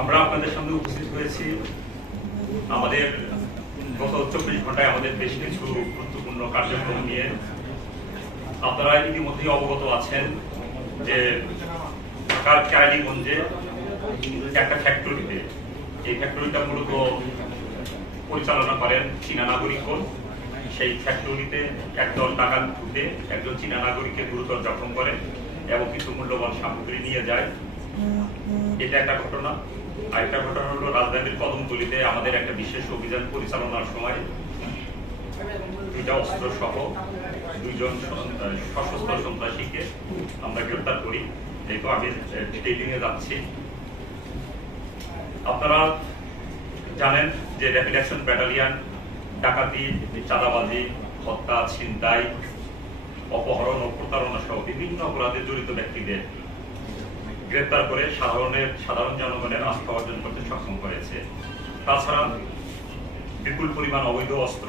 আমরা আপনাদের সামনে উপস্থিত হয়েছি আমাদের গত 24 ঘন্টায় আমাদের বেশ কিছু গুরুত্বপূর্ণ কার্যক্রম নিয়ে। আপনারা ইতিমধ্যেই অবগত আছেন যে ঢাকার কেরানীগঞ্জে একটা ফ্যাক্টরিতে, এই ফ্যাক্টরিটা মূলত পরিচালনা করেন চীনা নাগরিকগণ। সেই ফ্যাক্টরিতে একদল ডাকাত ঢুকে একজন চীনা নাগরিককে গুরুতর জখম করে এবং কিছু মূল্যবান সামগ্রী নিয়ে যায়। এটা একটা ঘটনা। আরেকটা ঘটনা হলো রাজধানীর কদমতলীতে আমাদের একটা বিশেষ অভিযান পরিচালনার সময় দুইটা অস্ত্র সহ দুইজন সশস্ত্র সন্ত্রাসীকে আমরা গ্রেপ্তার করি। যেহেতু আমি ডিটেইলিং এ যাচ্ছি, আপনারা জানেন যে র্যাপিড অ্যাকশন ব্যাটালিয়ন ডাকাতি, চাঁদাবাজি, হত্যা, ছিনতাই, অপহরণ ও প্রতারণা সহ বিভিন্ন অপরাধে জড়িত ব্যক্তিদের গ্রেপ্তার করে সাধারণ জনগণের আস্থা অর্জন করতে সক্ষম করেছে। তাছাড়া বিপুল পরিমাণ অবৈধ অস্ত্র,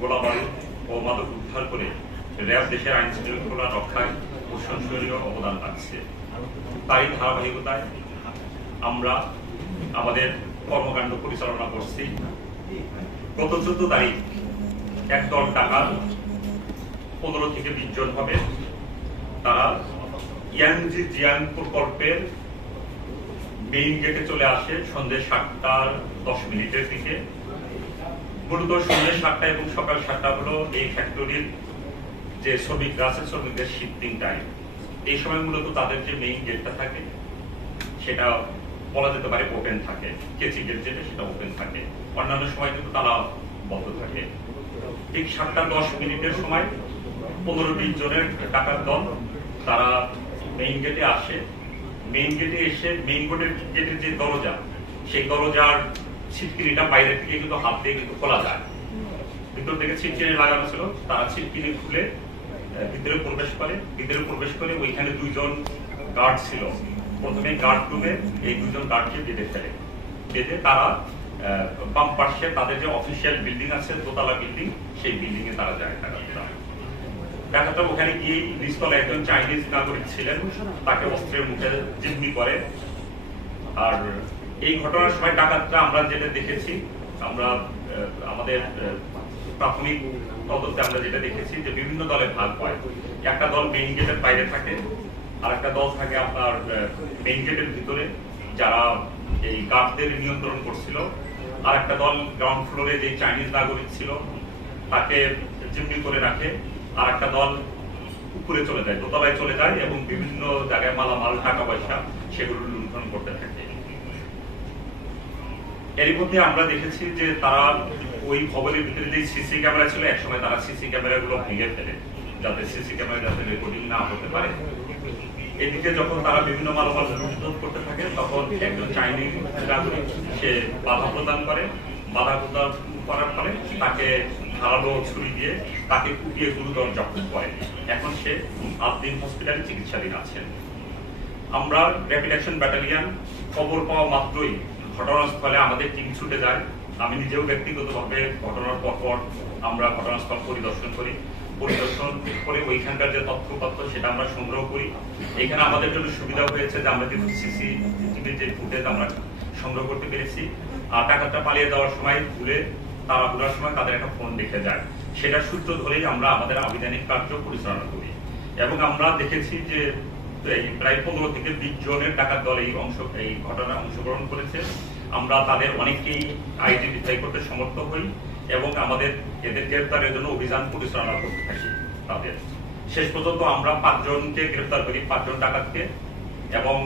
গোলাবারুদ ও মাদক উদ্ধার করে র্যাব দেশের আইন শৃঙ্খলা রক্ষায় প্রশংসনীয় অবদান রাখছে। তাই ধারাবাহিকতায় আমরা আমাদের কর্মকাণ্ড পরিচালনা করছি। গত 14 তারিখ একদল ডাকাত 15 থেকে 20 জন হবে, তারা ইয়াংজি জিয়াং প্রকল্পের মেইন গেটে চলে আসে সন্ধ্যে 7:10 দিকে। মূলত সন্ধ্যে 7টা এবং সকাল 7টা হলো এই ফ্যাক্টরির যে শ্রমিকরা আছে, শ্রমিকদের শিফটিং টাইম। এই সময় মূলত তাদের যে মেইন গেটটা থাকে সেটা বলা যেতে পারে ওপেন থাকে, কেচি গেট যেটা সেটা ওপেন থাকে, অন্যান্য সময় কিন্তু তালা বন্ধ থাকে। ঠিক 7:10 সময় 15-20 জনের ডাকাত দল তারা মেইন গেটে আসে। মেইন গেটে এসে মেইন গেটের যে দরজা, সেই দরজার ছিটকিনিটা বাইরে থেকে কিন্তু হাত দিয়ে কিন্তু খোলা যায়। ভিতর থেকে ছিটকিনি লাগানো ছিল, তারা ছিটকিনি খুলে ভিতরে প্রবেশ করে ওইখানে 2 জন গার্ড ছিল। প্রথমে গার্ড রুমে এই 2 জন গার্ডকে বেঁধে ফেলে। বেঁধে তারা বাম পাশে তাদের যে অফিসিয়াল বিল্ডিং আছে, দোতলা বিল্ডিং, সেই বিল্ডিং এ তারা যায়। ডাকাতরা ওখানে গিয়ে নিচতলা একজন চাইনিজ নাগরিক ছিলেন, তাকে অস্ত্রের মুখে জিম্মি করে। আর এই ঘটনার সময় ডাকাতরা আমরা যেটা দেখেছি, আমরা আমাদের প্রাথমিক তদন্তে আমরা যেটা দেখেছি যে বিভিন্ন দলে ভাগ হয়। একটা দল মেইন গেটের বাইরে থাকে, আর একটা দল থাকে আপনার মেইন গেটের ভিতরে, যারা এই গার্ডদের নিয়ন্ত্রণ করছিল। আর একটা দল গ্রাউন্ড ফ্লোরে যে চাইনিজ নাগরিক ছিল তাকে জিম্মি করে রাখে। আর একটা দল উপরে চলে যায়, দোতলায় চলে যায় এবং বিভিন্ন জায়গায় মালামাল, টাকা পয়সা সেগুলো লুণ্ঠন করতে থাকে। এরই মধ্যে আমরা দেখেছি যে তারা ওই ভবনের ভিতরে যে সিসি ক্যামেরা ছিল, একসময় তারা সিসি ক্যামেরাগুলো ভেঙে ফেলে যাতে সিসি ক্যামেরা যাতে রেকর্ডিং না হতে পারে। এদিকে যখন তারা বিভিন্ন মালামাল লুণ্ঠন করতে থাকে, তখন একজন চাইনিজ নাগরিক সে বাধা প্রদান করে। বাধা প্রদান করার ফলে তাকে ধারালো ছুরি দিয়ে তাকে কুপিয়ে গুরুতর জখম করে। এখন সে আদ্দিন হসপিটালে চিকিৎসাধীন আছেন। আমরা র্যাপিড অ্যাকশন ব্যাটালিয়ন খবর পাওয়া মাত্রই ঘটনাস্থলে আমাদের টিম ছুটে যায়। আমি নিজেও ব্যক্তিগতভাবে ঘটনার পর আমরা ঘটনাস্থল পরিদর্শন করে ওইখানকার যে তথ্যপত্র সেটা আমরা সংগ্রহ করি। এখানে আমাদের জন্য সুবিধা হয়েছে যে আমরা কিন্তু সিসিটিভির যে ফুটেজ আমরা সংগ্রহ করতে পেরেছি। আর ডাকাতরা পালিয়ে যাওয়ার সময় তাড়াহুড়ার সময় তাদের একটা ফোন দেখে যায়, সেটার সূত্র ধরেই আমরা আমাদের আবিধানিক কার্য পরিচালনা করি। এবং আমরা দেখেছি যে প্রায় 15 থেকে 20 জনের ডাকাত দল এই ঘটনায় অংশগ্রহণ করেছে। আমরা তাদের অনেককেই আইডেন্টিফাই করতে সমর্থ হই এবং আমাদের এদের গ্রেপ্তারের জন্য অভিযান পরিচালনা করতে থাকি। তাদের শেষ পর্যন্ত আমরা 5 জনকে গ্রেপ্তার করি, 5 জন ডাকাতকে, এবং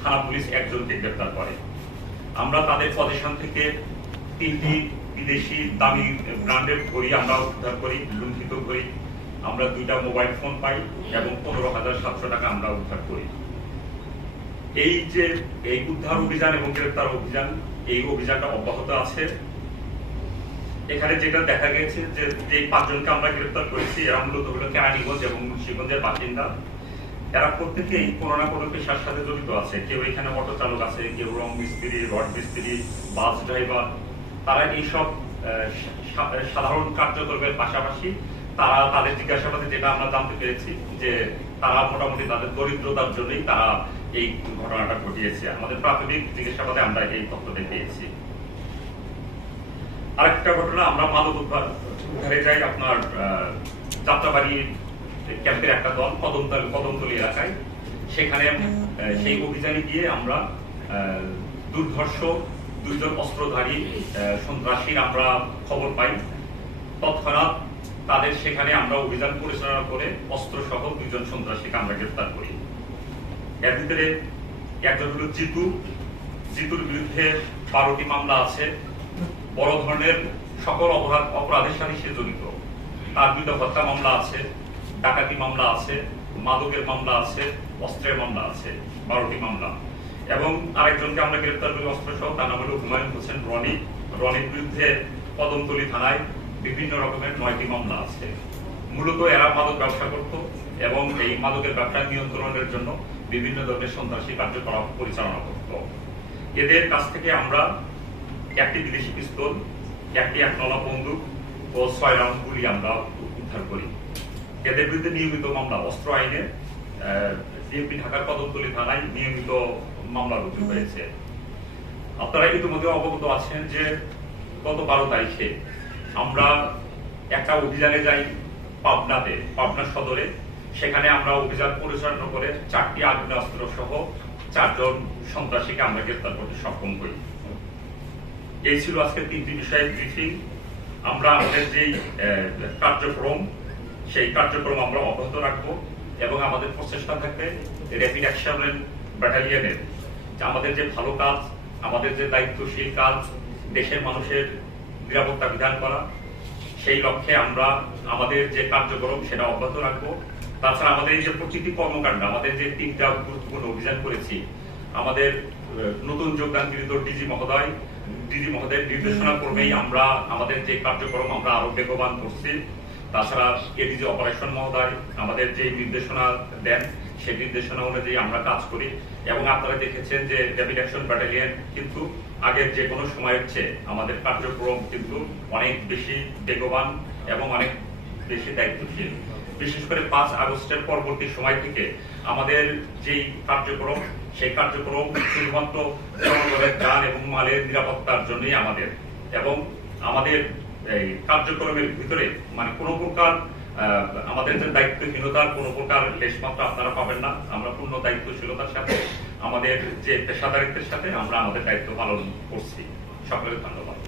থানা পুলিশ 1 জনকে গ্রেপ্তার করে। আমরা তাদের পজিশন থেকে 3টি বিদেশি দামি ব্র্যান্ডের ঘড়ি আমরা উদ্ধার করি, লুণ্ঠিত করি। আমরা 2টা মোবাইল ফোন পাই এবং 15,700 টাকা আমরা উদ্ধার করি। এই যে এই উদ্ধার অভিযান এবং গ্রেপ্তার অভিযান, এই অভিযানটা অব্যাহত আছে। এখানে যেটা দেখা গেছে যে 5 জনকে আমরা গ্রেপ্তার করেছি, এরা মূলত হলো কেরানীগঞ্জ এবং মুন্সিগঞ্জের বাসিন্দা। এরা প্রত্যেকেই কোনো না কোনো পেশার সাথে জড়িত আছে। কেউ এখানে অটো চালক আছে, কেউ রং মিস্ত্রি, রড মিস্ত্রি, বাস ড্রাইভার। তারা এইসব সাধারণ কার্যকর্মের পাশাপাশি তারা তাদের জিজ্ঞাসাবাদে যেটা আমরা জানতে পেরেছি যে তারা মোটামুটি তাদের দরিদ্রতার জন্যই তারা এই ঘটনাটা ঘটিয়েছে। আমাদের প্রাথমিক জিজ্ঞাসাবাদে আমরা এই তথ্যটা পেয়েছি। আরেকটা ঘটনা, আমরা মাদক উদ্ধারে যাই আপনার যাত্রাবাড়ি ক্যাম্পের একটা দল কদমতলী এলাকায়। সেখানে সেই অভিযানে গিয়ে আমরা দুর্ধর্ষ 2 জন অস্ত্রধারী সন্ত্রাসীর আমরা খবর পাই। তৎক্ষণাৎ তাদের সেখানে আমরা অভিযান পরিচালনা করে অস্ত্র সহ 2 জন সন্ত্রাসীকে আমরা গ্রেফতার করি। এর ভিতরে একজন হল জিতুর বিরুদ্ধে 12টি মামলা আছে। বড় ধরনের সকল অপরাধের সাথে সে জড়িত। তার বিরুদ্ধে হত্যা মামলা আছে, ডাকাতি মামলা আছে, মাদকের মামলা আছে, অস্ত্রের মামলা আছে, 12টি মামলা। এবং আরেকজনকে আমরা গ্রেফতার করি অস্ত্র সহ, তার নাম হল হুমায়ুন হোসেন রনির বিরুদ্ধে কদমতলী থানায় বিভিন্ন রকমের 9টি মামলা আছে। মূলত এরা মাদক ব্যবসা করত এবং এই মাদকের ব্যবসা নিয়ন্ত্রণের জন্য বিভিন্ন ধরনের সন্ত্রাসী কার্যকলাপ পরিচালনা করত। এদের কাছ থেকে আমরা একটি বিদেশি পিস্তল, একটি 1 বন্দুক ও 6 রাউন্ড গুলি আমরা উদ্ধার করি। এদের বিরুদ্ধে নিয়মিত মামলা, অস্ত্র আইনে ডিএমপি ঢাকার কদমতলী থানায় নিয়মিত মামলা রুজু হয়েছে। আপনারা ইতিমধ্যে অবগত আছেন যে গত 12 তারিখে আমরা একটা অভিযানে যাই পাবনা সদরে। সেখানে আমরা অভিযান পরিচালনা করে 4টি আগ্নেয়াস্ত্র সহ 4 জন সন্ত্রাসীকে আমরা গ্রেফতার করতে সক্ষম হই। এই ছিল আজকে 3টি বিষয়ের ব্রিফিং। আমরা আমাদের যেই কার্যক্রম, সেই কার্যক্রম আমরা অব্যাহত রাখবো এবং আমাদের প্রচেষ্টা থাকবে র্যাপিড অ্যাকশন ব্যাটালিয়নের আমাদের যে ভালো কাজ, আমাদের যে দায়িত্বশীল কাজ, দেশের মানুষের নিরাপত্তা বিধান করা, সেই লক্ষ্যে আমরা আমাদের যে কার্যক্রম সেটা অব্যাহত রাখবো। তাছাড়া আমাদের এই যে প্রতিটি কর্মকাণ্ড, আমাদের যে 3টা গুরুত্বপূর্ণ অভিযান করেছি, আমাদের নতুন যোগদানকৃত ডিজি মহোদয়ের নির্দেশনা ক্রমেই আমরা আমাদের যে কার্যক্রম আমরা আরো বেগবান করছি। তাছাড়া এডিজি অপারেশন মহোদয় আমাদের যে নির্দেশনা দেন, সেই নির্দেশনা অনুযায়ী আমরা কাজ করি। এবং আপনারা দেখেছেন যে র্যাপিড অ্যাকশন ব্যাটালিয়ন কিন্তু আগের যে কোনো সময়ের চেয়ে আমাদের কার্যক্রম কিন্তু অনেক বেশি বেগবান এবং অনেক বেশি দায়িত্বশীল। বিশেষ করে 5 আগস্টের পরবর্তী সময় থেকে আমাদের যেই কার্যক্রম, সেই কার্যক্রম শুধুমাত্র জনগণের প্রাণ এবং মালের নিরাপত্তার জন্যই আমাদের। এবং আমাদের এই কার্যক্রমের ভিতরে মানে কোনো প্রকার আমাদের যে দায়িত্বহীনতার কোনো প্রকার লেশমাত্র আপনারা পাবেন না। আমরা পূর্ণ দায়িত্বশীলতার সাথে আমাদের যে পেশাদারিত্বের সাথে আমরা আমাদের দায়িত্ব পালন করছি। সকলের ধন্যবাদ।